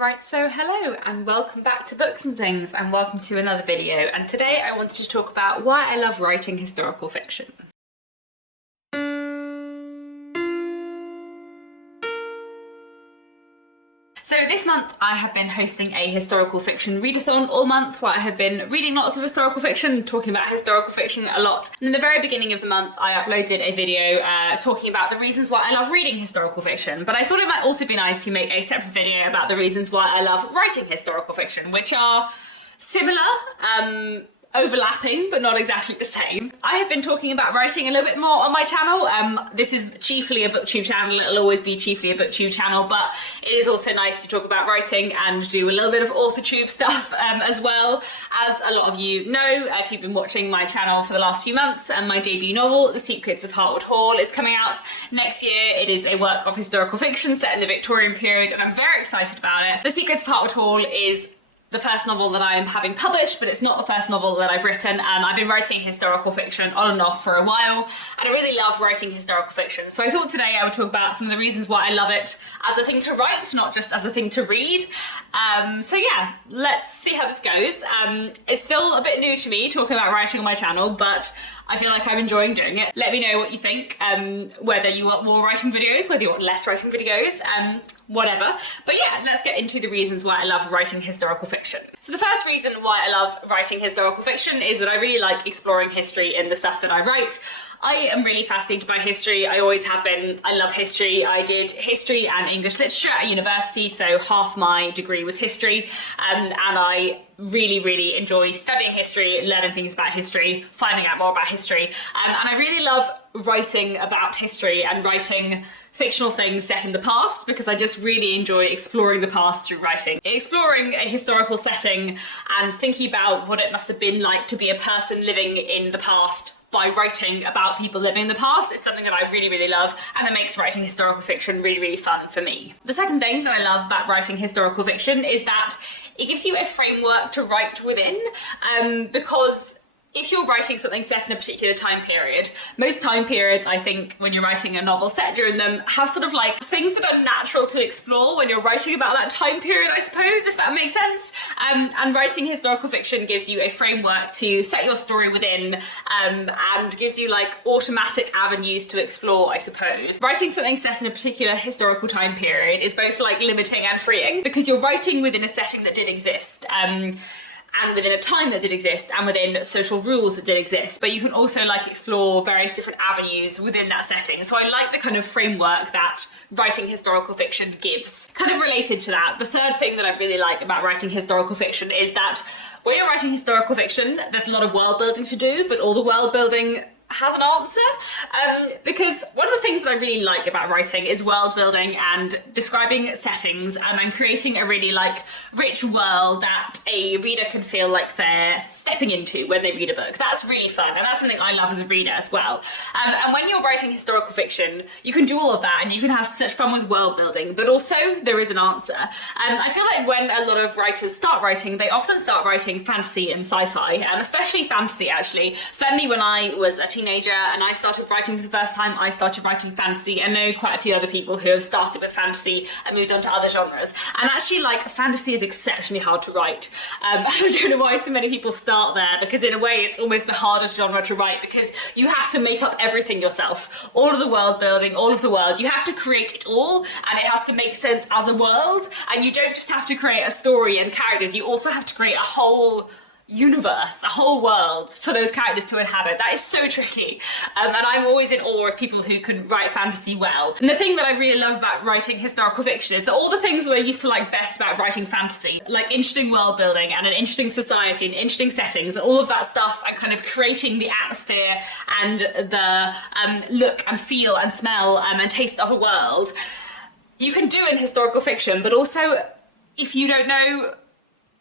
Right, so hello and welcome back to Books and Things, and welcome to another video. And today I wanted to talk about why I love writing historical fiction. So this month I have been hosting a historical fiction readathon all month, where I have been reading lots of historical fiction, talking about historical fiction a lot. And in the very beginning of the month I uploaded a video talking about the reasons why I love reading historical fiction, but I thought it might also be nice to make a separate video about the reasons why I love writing historical fiction, which are similar, overlapping, but not exactly the same. I have been talking about writing a little bit more on my channel. This is chiefly a booktube channel, it'll always be chiefly a booktube channel, but it is also nice to talk about writing and do a little bit of authortube stuff as well. As a lot of you know, if you've been watching my channel for the last few months, my debut novel, The Secrets of Hartwood Hall, is coming out next year. It is a work of historical fiction set in the Victorian period, and I'm very excited about it. The Secrets of Hartwood Hall is the first novel that I am having published, but it's not the first novel that I've written. I've been writing historical fiction on and off for a while, and I really love writing historical fiction. So I thought today I would talk about some of the reasons why I love it as a thing to write, not just as a thing to read. So yeah, let's see how this goes. It's still a bit new to me talking about writing on my channel, but I feel like I'm enjoying doing it. Let me know what you think, whether you want more writing videos, whether you want less writing videos, whatever. But yeah, let's get into the reasons why I love writing historical fiction. So the first reason why I love writing historical fiction is that I really like exploring history in the stuff that I write. I am really fascinated by history. I always have been. I love history. I did history and English literature at university, so half my degree was history, and I really enjoy studying history, learning things about history, finding out more about history, and I really love writing about history and writing fictional things set in the past, because I just really enjoy exploring the past through writing. Exploring a historical setting and thinking about what it must have been like to be a person living in the past by writing about people living in the past is something that I really love, and that makes writing historical fiction really fun for me. The second thing that I love about writing historical fiction is that it gives you a framework to write within, because if you're writing something set in a particular time period, most time periods, I think, when you're writing a novel set during them, have sort of like things that are natural to explore when you're writing about that time period, I suppose, if that makes sense. And writing historical fiction gives you a framework to set your story within, and gives you like automatic avenues to explore, I suppose. Writing something set in a particular historical time period is both like limiting and freeing, because you're writing within a setting that did exist, and within a time that did exist, and within social rules that did exist, but you can also like explore various different avenues within that setting. So I like the kind of framework that writing historical fiction gives. Kind of related to that, the third thing that I really like about writing historical fiction is that when you're writing historical fiction, there's a lot of world building to do, but all the world building has an answer, because one of the things that I really like about writing is world building and describing settings, and then creating a really like rich world that a reader can feel like they're stepping into when they read a book. That's really fun, and that's something I love as a reader as well. And when you're writing historical fiction, you can do all of that and you can have such fun with world building, but also there is an answer. I feel like when a lot of writers start writing, they often start writing fantasy and sci-fi, especially fantasy actually. Certainly when I was a teenager and I started writing for the first time, I started writing fantasy. I know quite a few other people who have started with fantasy and moved on to other genres, and actually like fantasy is exceptionally hard to write. I don't know why so many people start there, because in a way it's almost the hardest genre to write, because you have to make up everything yourself. All of the world building, all of the world, you have to create it all, and it has to make sense as a world, and you don't just have to create a story and characters, you also have to create a whole universe, a whole world for those characters to inhabit. That is so tricky, and I'm always in awe of people who can write fantasy well. And the thing that I really love about writing historical fiction is that all the things that I used to like best about writing fantasy, like interesting world building and an interesting society and interesting settings and all of that stuff, and kind of creating the atmosphere and the look and feel and smell and taste of a world, you can do in historical fiction. But also, if you don't know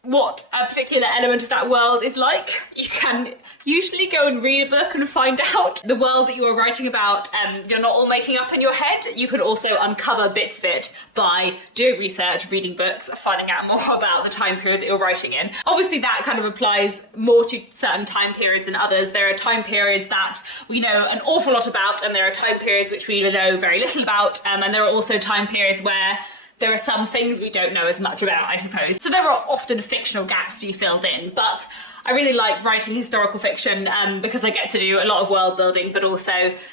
what a particular element of that world is like, you can usually go and read a book and find out. The world that you are writing about, you're not all making up in your head. You can also uncover bits of it by doing research, reading books, finding out more about the time period that you're writing in. Obviously that kind of applies more to certain time periods than others. There are time periods that we know an awful lot about, and there are time periods which we know very little about, and there are also time periods where there are some things we don't know as much about, I suppose. So there are often fictional gaps to be filled in, but I really like writing historical fiction because I get to do a lot of world building, but also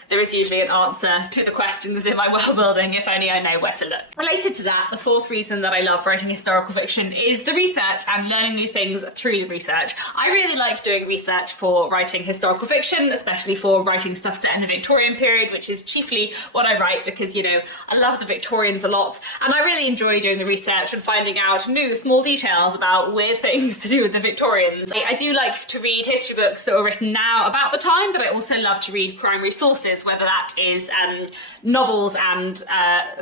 there is usually an answer to the questions in my world building if only I know where to look. Related to that, the fourth reason that I love writing historical fiction is the research and learning new things through the research. I really like doing research for writing historical fiction, especially for writing stuff set in the Victorian period, which is chiefly what I write because, you know, I love the Victorians a lot, and I really enjoy doing the research and finding out new small details about weird things to do with the Victorians. I do like to read history books that were written now about the time, but I also love to read primary sources, whether that is novels and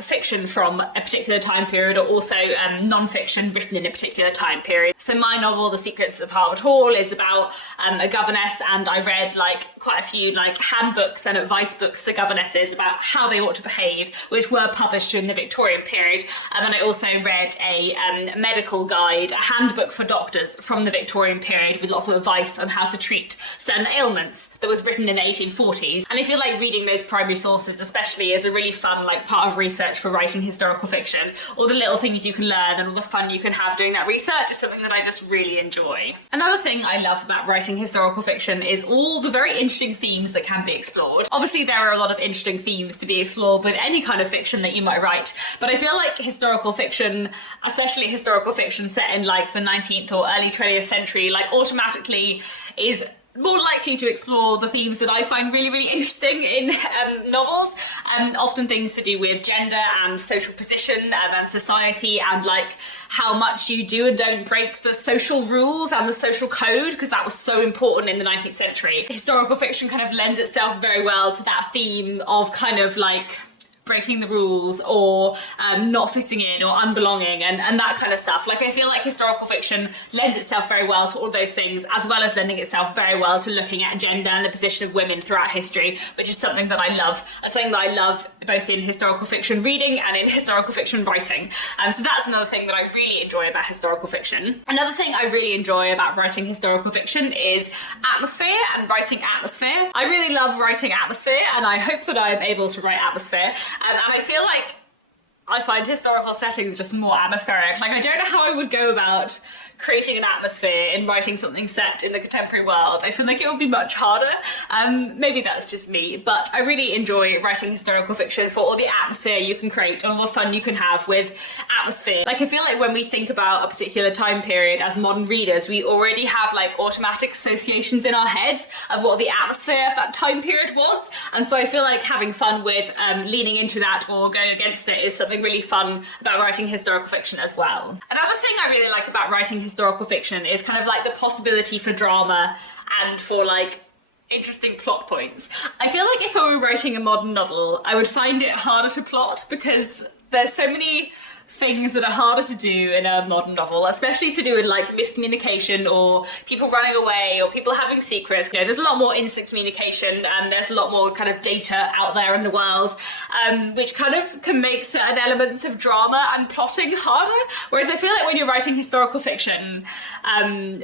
fiction from a particular time period, or also non-fiction written in a particular time period. So my novel, The Secrets of Hartwood Hall, is about a governess, and I read like quite a few like handbooks and advice books to governesses about how they ought to behave, which were published during the Victorian period. And I also read a medical guide, a handbook for doctors from the Victorian period with lots of advice on how to treat certain ailments that was written in the 1840s. And I feel like reading those primary sources especially is a really fun like part of research for writing historical fiction. All the little things you can learn and all the fun you can have doing that research is something that I just really enjoy. Another thing I love about writing historical fiction is all the very interesting themes that can be explored. Obviously there are a lot of interesting themes to be explored with any kind of fiction that you might write, but I feel like historical fiction, especially historical fiction set in like the 19th or early 20th century, like automatically is more likely to explore the themes that I find really, really interesting in novels, often things to do with gender and social position and society, and like how much you do and don't break the social rules and the social code, because that was so important in the 19th century. Historical fiction kind of lends itself very well to that theme of kind of like breaking the rules or not fitting in or unbelonging and that kind of stuff. Like I feel like historical fiction lends itself very well to all those things, as well as lending itself very well to looking at gender and the position of women throughout history, which is something that I love. It's something that I love both in historical fiction reading and in historical fiction writing. So that's another thing that I really enjoy about historical fiction. Another thing I really enjoy about writing historical fiction is atmosphere and writing atmosphere. I really love writing atmosphere, and I hope that I'm able to write atmosphere. And I feel like I find historical settings just more atmospheric. Like I don't know how I would go about creating an atmosphere in writing something set in the contemporary world. I feel like it would be much harder. Maybe that's just me, but I really enjoy writing historical fiction for all the atmosphere you can create, all the fun you can have with atmosphere. Like I feel like when we think about a particular time period as modern readers, we already have like automatic associations in our heads of what the atmosphere of that time period was. And so I feel like having fun with leaning into that or going against it is something really fun about writing historical fiction as well. Another thing I really like about writing historical fiction is kind of like the possibility for drama and for like interesting plot points. I feel like if I were writing a modern novel, I would find it harder to plot because there's so many things that are harder to do in a modern novel, especially to do with like miscommunication or people running away or people having secrets. You know, there's a lot more instant communication and there's a lot more kind of data out there in the world, which kind of can make certain elements of drama and plotting harder. Whereas I feel like when you're writing historical fiction,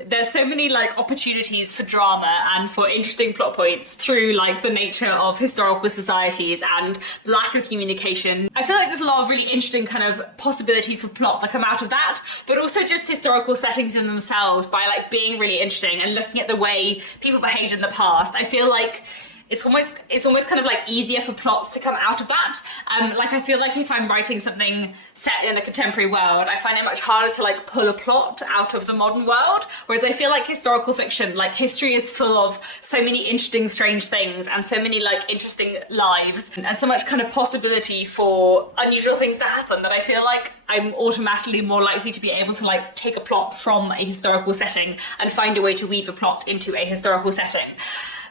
there's so many like opportunities for drama and for interesting plot points through like the nature of historical societies and lack of communication. I feel like there's a lot of really interesting kind of possibilities for plot that come out of that, but also just historical settings in themselves by like being really interesting and looking at the way people behaved in the past. I feel like it's almost kind of like easier for plots to come out of that. Like I feel like if I'm writing something set in the contemporary world, I find it much harder to like pull a plot out of the modern world. Whereas I feel like historical fiction, like history is full of so many interesting, strange things and so many like interesting lives and so much kind of possibility for unusual things to happen that I feel like I'm automatically more likely to be able to like take a plot from a historical setting and find a way to weave a plot into a historical setting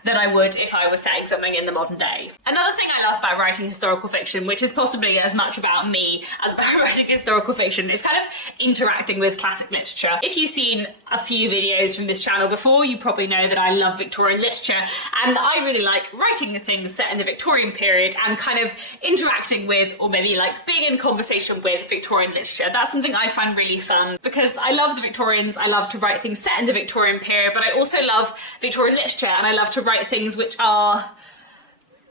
than I would if I was setting something in the modern day. Another thing I love about writing historical fiction, which is possibly as much about me as about writing historical fiction, is kind of interacting with classic literature. If you've seen a few videos from this channel before, you probably know that I love Victorian literature, and I really like writing the things set in the Victorian period and kind of interacting with, or maybe like being in conversation with Victorian literature. That's something I find really fun because I love the Victorians, I love to write things set in the Victorian period, but I also love Victorian literature and I love to write things which are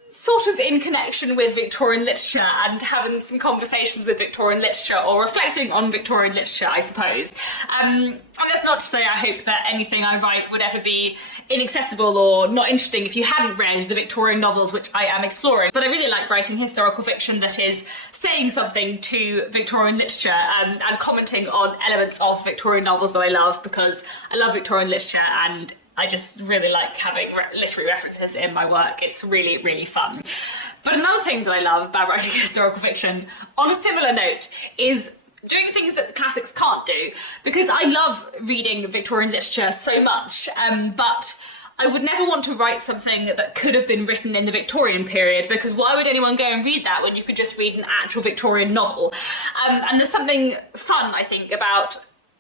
sort of in connection with Victorian literature and having some conversations with Victorian literature, or reflecting on Victorian literature, I suppose. And that's not to say I hope that anything I write would ever be inaccessible or not interesting if you hadn't read the Victorian novels which I am exploring. But I really like writing historical fiction that is saying something to Victorian literature and commenting on elements of Victorian novels that I love, because I love Victorian literature and I just really like having literary references in my work. It's really, really fun. But another thing that I love about writing historical fiction, on a similar note, is doing things that the classics can't do, because I love reading Victorian literature so much, but I would never want to write something that could have been written in the Victorian period, because why would anyone go and read that when you could just read an actual Victorian novel? And there's something fun, I think, about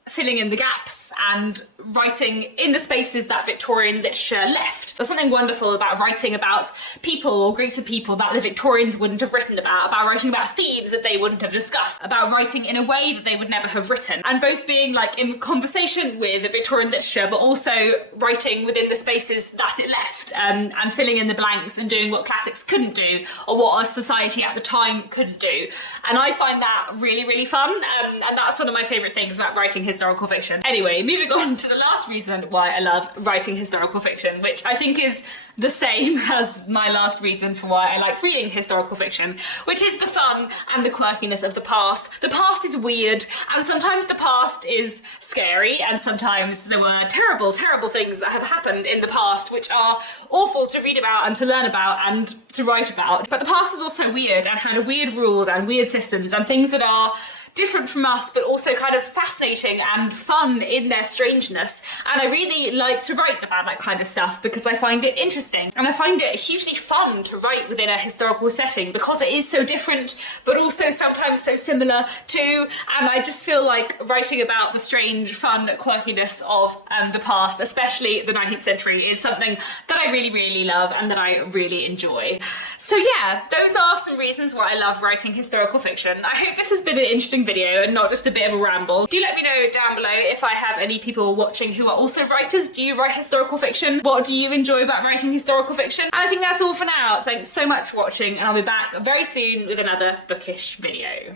filling in the gaps and writing in the spaces that Victorian literature left. There's something wonderful about writing about people or groups of people that the Victorians wouldn't have written about writing about themes that they wouldn't have discussed, about writing in a way that they would never have written, and both being like in conversation with the Victorian literature but also writing within the spaces that it left, and filling in the blanks and doing what classics couldn't do or what our society at the time couldn't do. And I find that really, really fun, and that's one of my favourite things about writing historical fiction. Anyway, moving on to the last reason why I love writing historical fiction, which I think is the same as my last reason for why I like reading historical fiction, which is the fun and the quirkiness of the past. The past is weird, and sometimes the past is scary, and sometimes there were terrible, terrible things that have happened in the past which are awful to read about and to learn about and to write about. But the past is also weird and had weird rules and weird systems and things that are different from us, but also kind of fascinating and fun in their strangeness. And I really like to write about that kind of stuff because I find it interesting, and I find it hugely fun to write within a historical setting because it is so different, but also sometimes so similar too. And I just feel like writing about the strange, fun quirkiness of the past, especially the 19th century, is something that I really, really love and that I really enjoy. So yeah, those are some reasons why I love writing historical fiction. I hope this has been an interesting video and not just a bit of a ramble. Do let me know down below if I have any people watching who are also writers. Do you write historical fiction? What do you enjoy about writing historical fiction? And I think that's all for now. Thanks so much for watching, and I'll be back very soon with another bookish video.